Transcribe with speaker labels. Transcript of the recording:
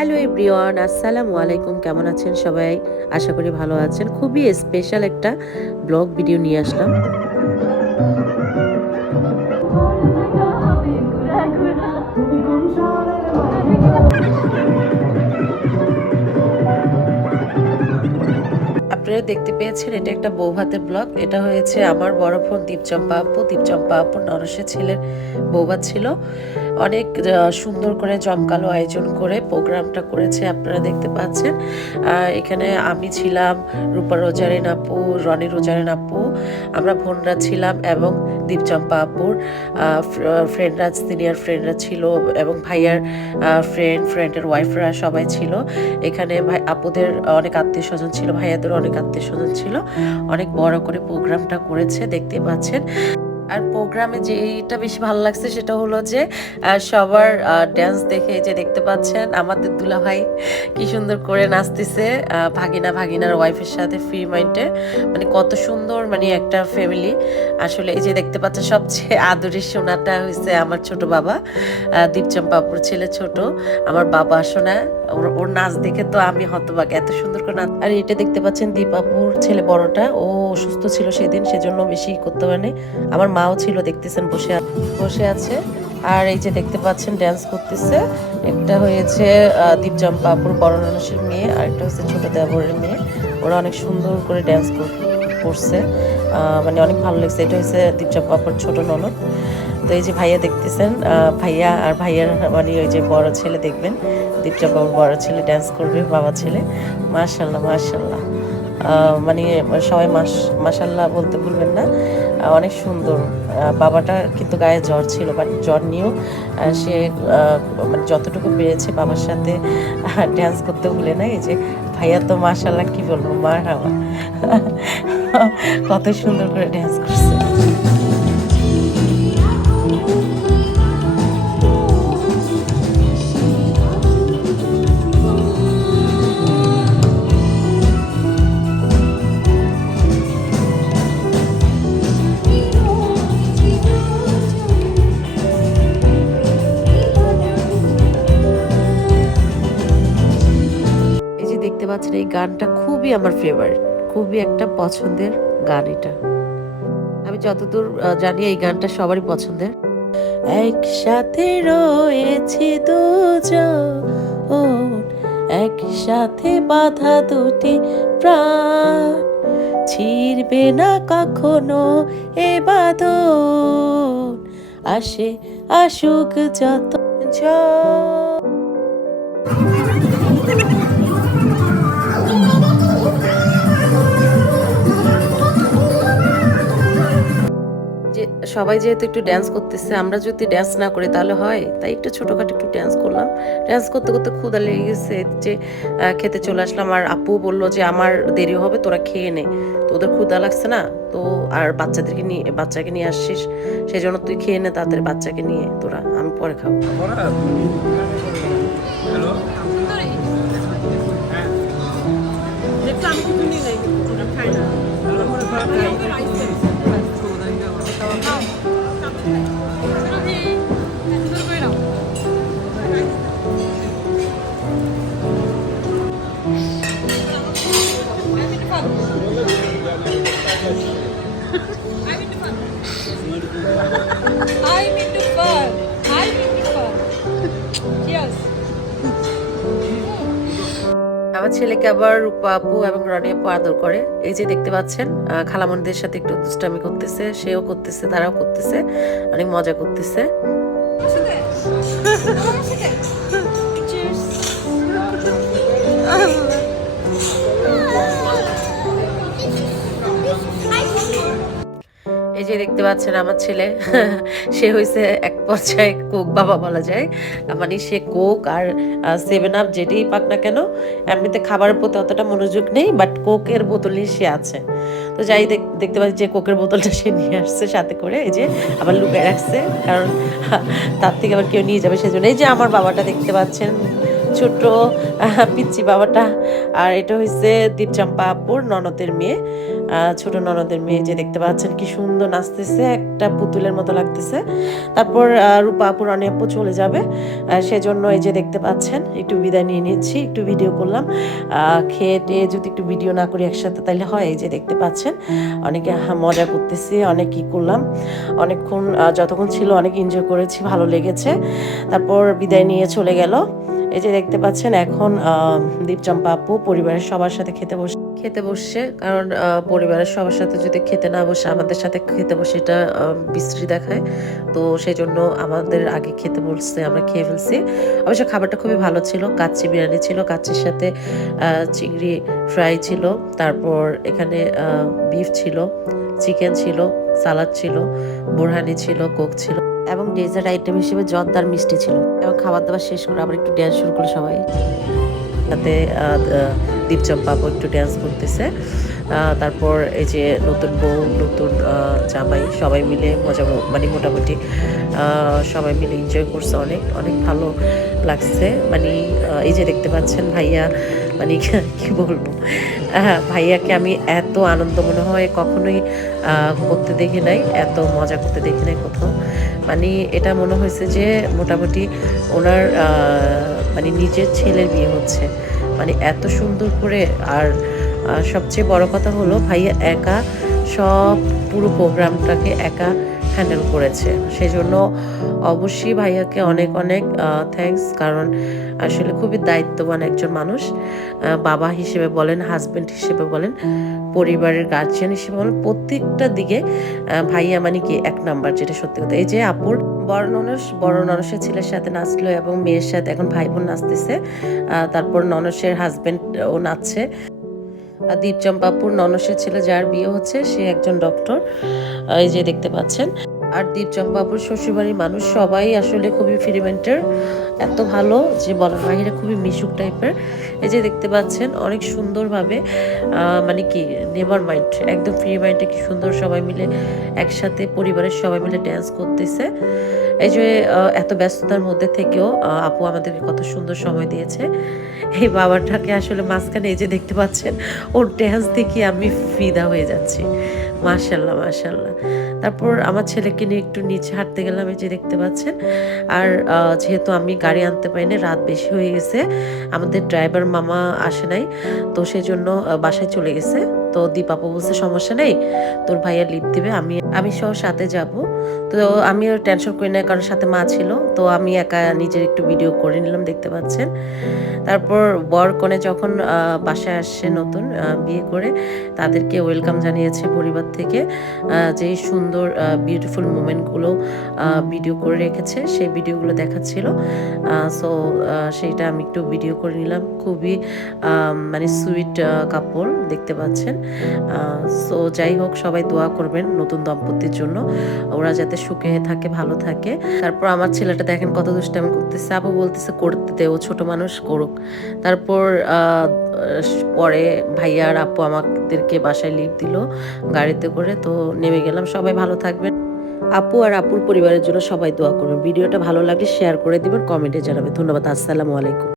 Speaker 1: Hello everyone, আসসালামু আলাইকুম। কেমন আছেন সবাই? আশা করি ভালো আছেন। খুবই স্পেশাল একটা ব্লগ ভিডিও নিয়ে আসলাম। আপনারা দেখতে পেয়েছেন, এটা একটা বৌভাতের ব্লগ এটা হয়েছে আমার বড় ফোন দীপচম্পা। আপু দীপচম্পা আপুর নরসের ছেলের বৌভাত ছিল। অনেক সুন্দর করে জমকালো আয়োজন করে প্রোগ্রামটা করেছে, আপনারা দেখতে পাচ্ছেন। এখানে আমি ছিলাম, রূপা রোজারিন আপু, রনি রোজারিন আপু, আমরা বোনরা ছিলাম এবং দীপচম্পা আপুর ফ্রেন্ডরা, সিনিয়র ফ্রেন্ডরা ছিল এবং ভাইয়ার ফ্রেন্ড, ফ্রেন্ডের ওয়াইফরা সবাই ছিল। এখানে ভাই, আপুদের অনেক আত্মীয় স্বজন ছিল, ভাইয়াদের অনেক আত্মীয় স্বজন ছিল। অনেক বড় করে প্রোগ্রামটা করেছে, দেখতে পাচ্ছেন। আর প্রোগ্রামে যেটা বেশি ভালো লাগছে সেটা হলো যে সবার ড্যান্স দেখে যে দেখতে পাচ্ছেন আমাদের দুলা ভাই কি সুন্দর করে নাচতেছে ভাগিনা ভাগিনার ওয়াইফের সাথে ফ্রি মাইন্ডে মানে কত সুন্দর মানে একটা ফ্যামিলি আসলে এই যে দেখতে পাচ্ছেন সবচেয়ে আদরের সোনাটা হয়েছে আমার ছোট বাবা দীপচম্পাপুর ছেলে ছোট। আমার বাবা সোনা, ওর ওর নাচ দেখে তো আমি হতবাক, এত সুন্দর করে নাচ আর এটা দেখতে পাচ্ছেন দীপাপুর ছেলে বড়টা, ও অসুস্থ ছিল সেদিন, সেজন্য বেশি করতে পারেনি। আমার মাও ছিল, দেখতেছেন, বসে বসে আছে। আর এই যে দেখতে পাচ্ছেন ড্যান্স করতেছে। একটা হয়েছে আপুর বড় মানুষের মেয়ে, আর একটা হচ্ছে ছোট দেবরের মেয়ে। ওরা অনেক সুন্দর করে ড্যান্স করছে। মানে অনেক ভালো লাগছে। এটা হচ্ছে দীপচম্পা আপুর ছোট ননদ। তো এই যে ভাইয়া দেখতেছেন ভাইয়া আর ভাইয়ার মানে ওই যে বড় ছেলে দেখবেন দীপচা বাবুর বড় ছেলে ড্যান্স করবে, বাবা ছেলে। মার্শাল্লাহ মার্শাল্লাহ মানে সবাই মাস মাসাল্লাহ বলতে ভুলবেন না। অনেক সুন্দর। বাবাটা কিন্তু গায়ে জ্বর ছিল বাট জ্বর নিয়েও সে মানে যতটুকু পেরেছে বাবার সাথে ড্যান্স করতে ভুলে না এই যে, ভাইয়া তো মাসাল্লাহ কী বলব মার হাওয়া কত সুন্দর করে ড্যান্স করছে। পাচ্ছেন এই গানটা খুবই আমার ফেভারিট খুবই একটা পছন্দের গান এটা। আমি যতদূর জানি এই গানটা সবারই পছন্দের। একসাথে রয়েছি দুজন, একসাথে বাধা দুটি প্রাণ। ছিড়বে না কখনো এ বাদন আসে আসুক যত ঝড়। যে সবাই যেহেতু একটু ড্যান্স করতেছে, আমরা যদি ড্যান্স না করি তাহলে হয়? তাই একটু ছোটোখাটো একটু ড্যান্স করলাম। ড্যান্স করতে করতে ক্ষুদা লেগে গেছে যে খেতে চলে আসলাম। আর আপু বলল যে, আমার দেরি হবে, তোরা খেয়ে নে। তো ওদের ক্ষুদা লাগছে না? তো আর বাচ্চাদেরকে নিয়ে, বাচ্চাকে নিয়ে আসছিস? সেই জন্য তুই খেয়ে নে তাদের বাচ্চাকে নিয়ে, তোরা, আমি পরে খাব।
Speaker 2: আমি কিছু নিয়ে খাই না।
Speaker 1: আমার ছেলেকে আবার রূপা আপু এবং রনি আপু আদর করে। এই যে দেখতে পাচ্ছেন আহ, খালামণিদের সাথে একটু দুষ্টামি করতেছে সেও করতেছে তারাও করতেছে অনেক মজা করতেছে। দেখতে পাচ্ছেন আমার ছেলে। সে হয়েছে এক পর্যায়ে কোক বাবা বলা যায়। মানে সে কোক আর সেভেন আপ যেটাই পাক না কেন, এমনিতে খাবারের প্রতি অতটা মনোযোগ নেই বাট কোকের বোতল নিয়ে সে আছে। তো যাই দেখ- দেখতে পাচ্ছি যে কোকের বোতলটা সে নিয়ে আসছে সাথে করে, এই যে আবার লুকায় রাখছে, কারণ তার থেকে আবার কেউ নিয়ে যাবে সেজন্য। এই যে আমার বাবাটা দেখতে পাচ্ছেন ছোট্ট আহ, পিচ্চি বাবাটা। আর এটা হচ্ছে দীপচম্পা আপুর ননদের মেয়ে। ছোট ননদের মেয়ে যে দেখতে পাচ্ছেন কি সুন্দর নাচতেছে একটা পুতুলের মতো লাগতেছে। তারপর রূপা আপুর আপু চলে যাবে। সেজন্য এই যে দেখতে পাচ্ছেন একটু বিদায় নিয়ে নিচ্ছি একটু ভিডিও করলাম। খেয়ে টেয়ে যদি একটু ভিডিও না করি একসাথে তাহলে হয় এই যে দেখতে পাচ্ছেন। অনেকে মজা করতেছি অনেক কি করলাম। অনেকক্ষণ যতক্ষণ ছিল অনেক এনজয় করেছি ভালো লেগেছে। তারপর বিদায় নিয়ে চলে গেল। এই যে দেখতে পাচ্ছেন, এখন দীপচম্পা আপু পরিবারের সবার সাথে খেতে বসে, খেতে বসছে। কারণ পরিবারের সবার সাথে যদি খেতে না বসে, আমাদের সাথে খেতে বসে এটা বিশ্রী দেখায়। তো সেই জন্য আমাদের আগে খেতে বলছে আমরা খেয়ে ফেলছি। অবশ্য খাবারটা খুবই ভালো ছিল, কাচ্চি বিরিয়ানি ছিল, কাচ্চির সাথে চিংড়ি ফ্রাই ছিল, তারপর এখানে বিফ ছিল, চিকেন ছিল, সালাদ ছিল, বোরহানি ছিল, কোক ছিল। এবং ডেজার্ট আইটেম হিসেবে জর্দার মিষ্টি ছিল। এবং খাবার দাবার শেষ করে আবার একটু ড্যান্স শুরু করল সবাই। তাতে দীপচম্পা আপু একটু ড্যান্স করতেছে। তারপর এই যে নতুন বউ, নতুন জামাই, সবাই মিলে মজা মানে মোটামুটি সবাই মিলে এনজয় করছে অনেক অনেক ভালো লাগছে। মানে এই যে দেখতে পাচ্ছেন ভাইয়া মানে কি বলব? ভাইয়াকে আমি এত আনন্দ মনে হয় কখনোই করতে দেখি নাই, এত মজা করতে দেখি নাই কোথাও। মানে এটা মনে হয়েছে যে মোটামুটি ওনার মানে নিজের ছেলের বিয়ে হচ্ছে। মানে এত সুন্দর করে আর আহ, সবচেয়ে বড় কথা হলো ভাইয়া একা সব পুরো প্রোগ্রামটাকে একা হ্যান্ডেল করেছে। সেই জন্য অবশ্যই ভাইয়াকে অনেক অনেক থ্যাঙ্কস কারণ আসলে খুবই দায়িত্ববান একজন মানুষ। বাবা হিসেবে বলেন হাজবেন্ড হিসেবে বলেন পরিবারের গার্জিয়ান হিসেবে বলেন প্রত্যেকটা দিকে ভাইয়া মানে কি এক নাম্বার যেটা সত্যি কথা। এই যে আপুর বড় ননস বড় ননসের ছেলের সাথে নাচলো এবং মেয়ের সাথে এখন ভাই বোন নাচতেছে তারপর ননসের হাজবেন্ড ও নাচছে। আর দীপচম্পাপুর ননসের ছেলে যার বিয়ে হচ্ছে সে একজন ডক্টর এই যে দেখতে পাচ্ছেন। আর দীপচম্পাপুর শ্বশুরবাড়ির মানুষ সবাই আসলে খুবই ফিরিমেন্টের এত ভালো যে বলার বাহিরে খুবই মিশুক টাইপের। এই যে দেখতে পাচ্ছেন, অনেক সুন্দরভাবে মানে কি নেভার মাইন্ড একদম ফ্রি মাইন্ডে কি সুন্দর সবাই মিলে একসাথে, পরিবারের সবাই মিলে ড্যান্স করতেছে। এই যে এত ব্যস্ততার মধ্যে থেকেও আপু আমাদেরকে কত সুন্দর সময় দিয়েছে। এই বাবাটাকে আসলে মাঝখানে এই যে দেখতে পাচ্ছেন, ওর ড্যান্স দেখে আমি ফিদা হয়ে যাচ্ছি। মার্শাল্লাহ মাশাল্লাহ। তারপর আমার ছেলেকে নিয়ে একটু নিচে হাঁটতে গেলাম, এই যে দেখতে পাচ্ছেন। আর যেহেতু আমি গাড়ি আনতে পারিনি, রাত বেশি হয়ে গেছে, আমাদের ড্রাইভার মামা আসে নাই, তো সেজন্য বাসায় চলে গেছে। তো দীপাপু বলছে, সমস্যা নেই, তোর ভাইয়া লিভ দিবে, আমি আমি সহ সাথে যাব। তো আমিও টেনশন করি না কারণ সাথে মা ছিল, তো আমি একা নিজের একটু ভিডিও করে নিলাম, দেখতে পাচ্ছেন। তারপর বর কনে যখন বাসায় আসছে নতুন বিয়ে করে, তাদেরকে ওয়েলকাম জানিয়েছে পরিবার থেকে যে সুন্দর বিউটিফুল মোমেন্টগুলো ভিডিও করে রেখেছে, সেই ভিডিওগুলো দেখাচ্ছিল। সো সেইটা আমি একটু ভিডিও করে নিলাম। খুবই মানে সুইট কাপড় দেখতে পাচ্ছেন। সো যাই হোক, সবাই দোয়া করবেন নতুন দম্পতির জন্য। ওরা যাতে সুখে থাকে, ভালো থাকে। তারপর আমার ছেলেটা দেখেন কত দুষ্টামি করতেছে। আপু বলতেছে, করতে দে, ও ছোট মানুষ, করুক। তারপর পরে ভাইয়া আর আপু আমাদেরকে বাসায় লিভ দিল গাড়িতে করে। তো নেমে গেলাম। সবাই ভালো থাকবেন। আপু আর আপুর পরিবারের জন্য সবাই দোয়া করবেন। ভিডিওটা ভালো লাগলে শেয়ার করে দিবেন কমেন্টে জানাবেন। ধন্যবাদ। আসসালামু আলাইকুম।